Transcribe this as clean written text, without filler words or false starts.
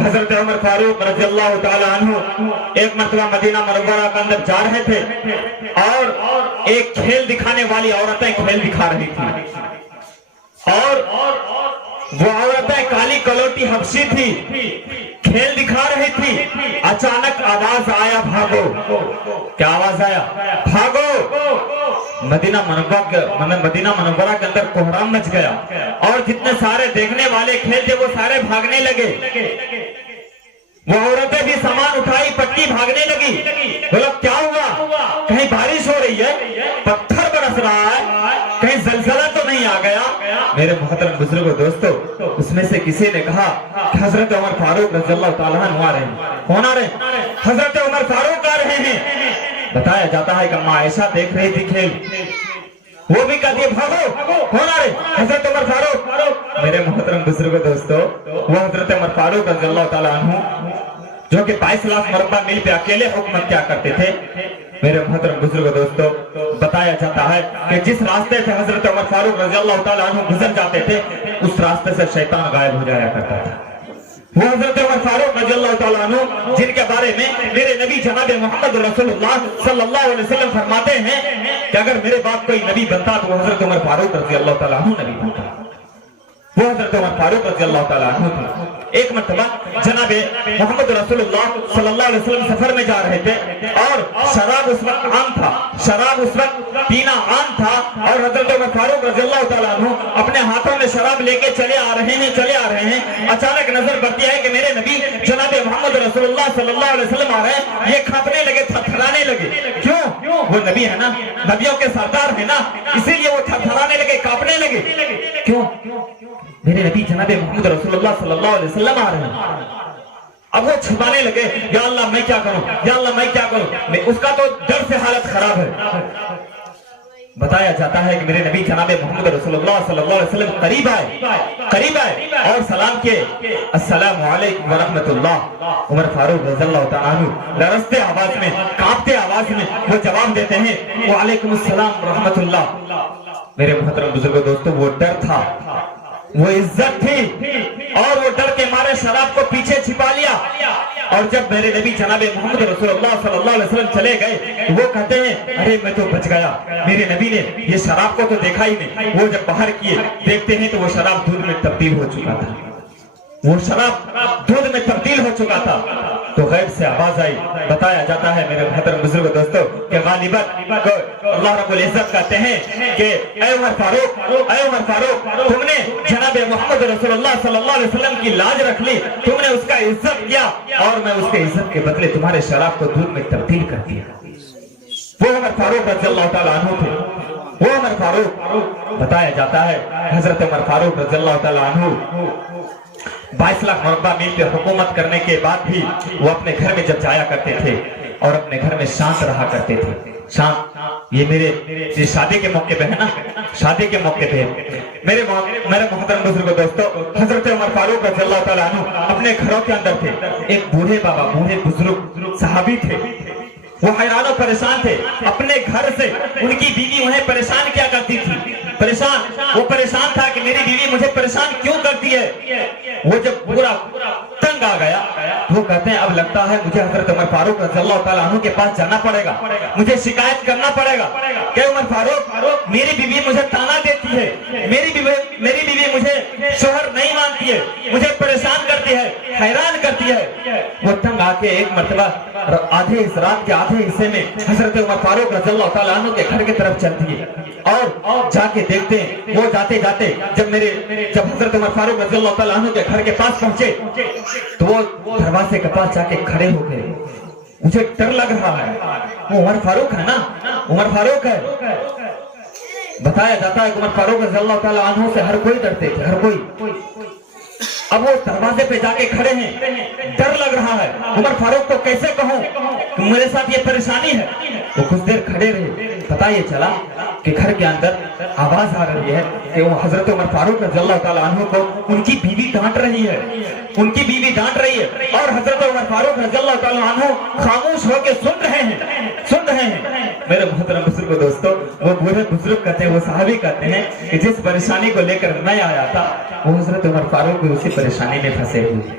کہ حضرت عمر فاروق رضی اللہ تعالی عنہ ایک مرتبہ مدینہ منورہ کے اندر جا رہے تھے اور ایک کھیل دکھانے والی عورتیں کھیل دکھا رہی تھی اور وہ عورتیں کالی کلوٹی حبشی تھی، کھیل دکھا رہی تھی۔ اچانک آواز آیا بھاگو، کیا آواز آیا؟ بھاگو۔ مدینہ منورہ کے اندر کوہرام مچ گیا اور جتنے سارے دیکھنے والے کھیل تھے وہ سارے بھاگنے لگے۔ وہ عورتیں بھی سامان اٹھائی پٹی بھاگنے لگی۔ بولو کیا ہوا؟ کہیں بارش ہو رہی ہے، پتھر برس رہا ہے، کہیں زلزلہ تو نہیں آ گیا؟ میرے محترم بزرگوں دوستو، اس میں سے کسی نے کہا کہ حضرت عمر فاروق رضی اللہ تعالیٰ عنہ آ رہے ہیں۔ کون آ رہے ہیں؟ حضرت عمر فاروق آ رہے ہیں۔ بتایا جاتا ہے کہ ماں عائشہ دیکھ رہی تھی کھیل، وہ بھی کہتی ہے بھاگو، کون آ رہے؟ حضرت عمر فاروق۔ میرے محترم بزرگوں دوستو، وہ حضرت عمر فاروق رضی اللہ تعالیٰ عنہ جو کہ 22 لاکھ مربع میل پہ اکیلے حکومت کیا کرتے تھے۔ میرے محترم بزرگوں دوستو، بتایا جاتا ہے کہ جس راستے سے حضرت عمر فاروق رضی اللہ تعالیٰ عنہ گزر جاتے تھے اس راستے سے شیطان غائب ہو جایا کرتا تھا۔ وہ حضرت عمر فاروق رضی اللہ تعالیٰ عنہ جن کے بارے میں میرے نبی جناب محمد رسول اللہ صلی اللہ علیہ وسلم فرماتے ہیں کہ اگر میرے بعد کوئی نبی بنتا تو وہ حضرت عمر فاروق رضی اللہ تعالیٰ عنہ نبی بنتا۔ وہ حضرت عمر فاروق رضی اللہ تعالیٰ عنہ تھا۔ ایک مرتبہ جناب محمد رسول اللہ صلی اللہ علیہ وسلم سفر میں جا رہے تھے اور شراب اس وقت عام تھا، شراب اس وقت پینا عام تھا اور حضرت عمر فاروق رضی اللہ تعالیٰ عنہ اپنے ہاتھوں میں شراب لے کے چلے آ رہے ہیں۔ اچانک نظر پڑتی ہے کہ میرے نبی جناب محمد رسول اللہ صلی اللہ علیہ وسلم آ رہے ہیں۔ یہ کھانپنے لگے، تھرتھرانے لگے۔ کیوں؟ وہ نبی ہے نا، نبیوں کے سردار ہے نا، اسی لیے وہ تھرتھرانے لگے، کانپنے لگے۔ کیوں؟ میرے نبی جناب محمد رسول اللہ صلی اللہ علیہ وسلم آ رہے ہیں۔ اب وہ چھپانے لگے، یا اللہ میں کیا کروں، یا اللہ میں کیا کروں۔ اس کا تو ڈر سے حالت خراب ہے۔ بتایا جاتا ہے کہ میرے نبی جناب محمد رسول اللہ صلی اللہ علیہ وسلم قریب آئے اور سلام کیے، السلام علیکم ورحمت اللہ۔ عمر فاروق رضی اللہ تعالیٰ عنہ لرزتے آواز میں، کانپتے آواز میں وہ جواب دیتے ہیں، وعلیکم السلام ورحمت اللہ۔ میرے محترم بزرگوں دوستو، وہ ڈر تھا، وہ عزت تھی اور وہ ڈر کے مارے شراب کو پیچھے چھپا لیا۔ اور جب میرے نبی جناب محمد رسول اللہ صلی اللہ علیہ وسلم چلے گئے وہ کہتے ہیں ارے میں تو بچ گیا، میرے نبی نے یہ شراب کو تو دیکھا ہی نہیں۔ وہ جب باہر کیے دیکھتے ہیں تو وہ شراب دودھ میں تبدیل ہو چکا تھا، وہ شراب دودھ میں تبدیل ہو چکا تھا۔ تو غیب سے آواز آئی۔ بتایا جاتا ہے میرے محترم بزرگ دوستو کہ غالباً اللہ رب العزت کہتے ہیں کہ اے عمر فاروق، تم نے جناب محمد رسول اللہ صلی اللہ علیہ وسلم کی لاج رکھ لی، تم نے اس کا عزت کیا اور میں اس کے عزت کے بدلے تمہارے شراب کو دودھ میں تبدیل کر دیا۔ وہ عمر فاروق رضی اللہ تعالیٰ عنہ تھے۔ وہ عمر فاروق، بتایا جاتا ہے حضرت عمر فاروق رضی اللہ تعالیٰ عنہ 22 لاکھ مربع میل پہ حکومت کرنے کے بعد بھی وہ اپنے گھر میں جب جایا کرتے تھے اور اپنے گھر میں شانت رہا کرتے تھے۔ شانت، یہ میرے شادی کے موقع پہ ہے نا، شادی کے موقع پہ میرے محترم بزرگوں دوستو، حضرت عمر فاروق رضی اللہ تعالیٰ عنہ اپنے گھروں کے اندر تھے۔ ایک بوڑھے بابا، بوڑھے بزرگ صحابی تھے، وہ حیران و پریشان تھے اپنے گھر سے۔ ان کی بیوی انہیں پریشان کیا کرتی تھی، وہ پریشان تھا کہ میری بیوی مجھے پریشان کیوں کرتی ہے۔ وہ جب پورا تنگ آ گیا وہ کہتے ہیں اب لگتا ہے مجھے حضرت عمر فاروق رضی اللہ تعالیٰ عنہ کے پاس جانا پڑے گا، مجھے شکایت کرنا پڑے گا کہ عمر فاروق میری بیوی مجھے تانا دیتی ہے، میری بیوی مجھے شوہر نہیں مانتی ہے، مجھے پریشان کرتی ہے، حیران کرتی ہے۔ وہ تنگ آ کے ایک مرتبہ آدھے اس رات کے آدھے حصے میں حضرت عمر فاروق رضی اللہ تعالیٰ عنہ کے گھر کی طرف چلتی ہے اور جا کے دیکھتے ہیں۔ وہ جاتے جاتے جب حضرت عمر فاروق رضی اللہ تعالیٰ عنہ کے گھر کے پاس پہنچے تو وہ دروازے کے پاس جا کے کھڑے ہو گئے۔ مجھے ڈر لگ رہا ہے، وہ عمر فاروق ہے نا، عمر فاروق ہے۔ بتایا جاتا ہے کہ عمر فاروق رضی اللہ تعالیٰ عنہ سے ہر کوئی ڈرتے تھے، ہر کوئی۔ اب وہ دروازے پہ جا کے کھڑے ہیں، ڈر لگ رہا ہے، عمر فاروق کو کیسے کہوں کہ میرے ساتھ یہ پریشانی ہے۔ وہ کچھ دیر کھڑے رہے، پتہ یہ چلا کہ گھر کے اندر آواز آ رہی ہے کہ وہ حضرت عمر فاروق رضی اللہ تعالیٰ عنہ کو ان کی بیوی ڈانٹ رہی ہے، ان کی بیوی ڈانٹ رہی ہے اور حضرت عمر فاروق رضی اللہ تعالیٰ عنہ خاموش ہو کے سن رہے ہیں۔ میرے محترم بزرگ دوستو، وہ بوڑھے بزرگ کہتے ہیں، وہ صحابی کہتے ہیں کہ جس پریشانی کو لے کر میں آیا تھا وہ حضرت عمر فاروق بھی اسی پریشانی میں پھنسے ہوئے۔